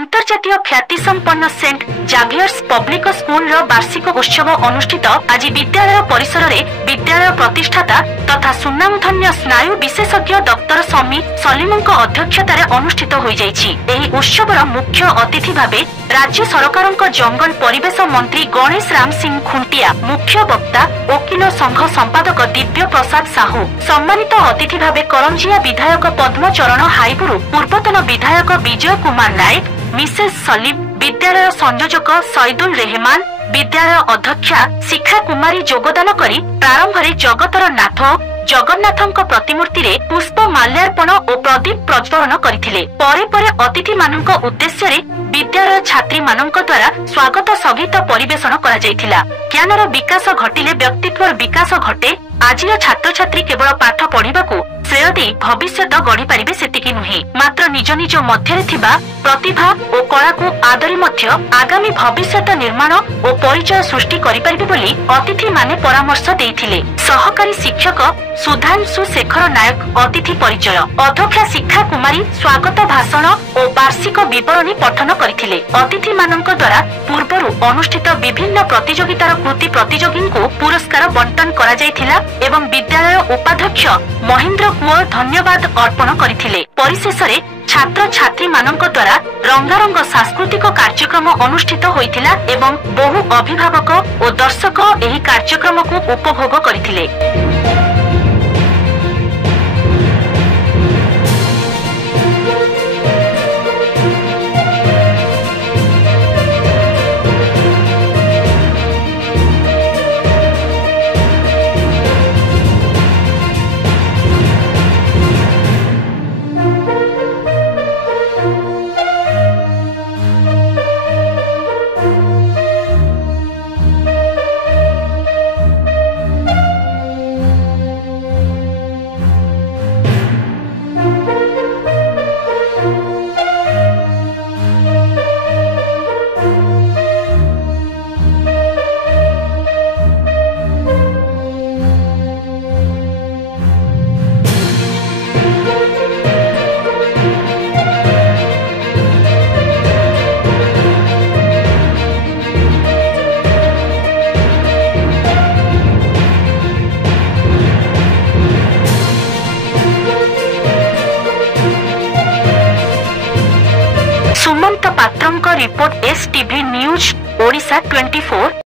आंतर्जातीय ख्यातिसंपन्न Saint जाभियर्स public school रो वार्षिक उत्सव अनुष्ठित आज विद्यालय परिसर रे विद्यालय प्रतिष्ठाता तथा सुनामधन्य स्नायु विशेषज्ञ डॉक्टर समी सलीमଙ୍କ अध्यक्षतार अनुष्ठित होई जायछि। एही उत्सवर मुख्य अतिथि भाबे राज्य सरकारଙ୍କ जंगल परिवेश मंत्री गणेश राम सिंह खुंटिया, मुख्य वक्ता वकील संघ संपादक दिव्य प्रसाद साहू, सम्मानित अतिथि भाबे करंजिया विधायक पद्मचरण हाईपुर, पूर्वतन विधायक विजय कुमार नायक, मिसेस सलीम, विद्यालय संयोजक सईदुल रहमान, विद्यालय अध्यक्षा शिखा कुमारी योगदान करी प्रारंभ रे जगतर नाथ जगन्नाथଙ୍କ प्रतिमूर्ति रे पुष्प माल्यार्पण और प्रदीप प्रज्वलन करथिले। परे परे अतिथि मानक उद्देश्य रे विद्यालय छात्री मानक द्वारा स्वागत संगीत परिवेषण करा जायथिला। ज्ञानर विकास घटिले व्यक्तित्वर विकास घटे। आजिर छात्र छात्री केवल पाठ पढ़िबाकू श्रेय दे भविष्यत गढ़ी पारिबे सेतिकी नुहे, मात्र निज निज मध्यरे थिबा प्रतिभा और कला को आदरी मध्य आगामी भविष्यत निर्माण और परिचय सृष्टि करि पारिबे बोली अतिथि माने परामर्श देइथिले। सहकारी शिक्षक सुधांशु शेखर नायक अतिथि परिचय, अध्यक्षा शिखा कुमारी स्वागत भाषण और वार्षिक विवरणी पठन करथिले। अतिथि मानक द्वारा पूर्वरु अनुष्ठित विभिन्न प्रतियोगितार कृति प्रतियोगी को पुरस्कार बंटन करा जायथिला एवं विद्यालय उपाध्यक्ष महेंद्र कुंवर धन्यवाद अर्पण करथिले। परिशेष रे छात्र छात्री मानक द्वारा रंगारंग सांस्कृतिक कार्यक्रम अनुष्ठित होइथिला एवं बहु अभिभावक और दर्शक एही कार्यक्रम को उपभोग करथिले। सुमंत पात्रଙ୍କ रिपोर्ट एसटीवी न्यूज ओडिशा 24।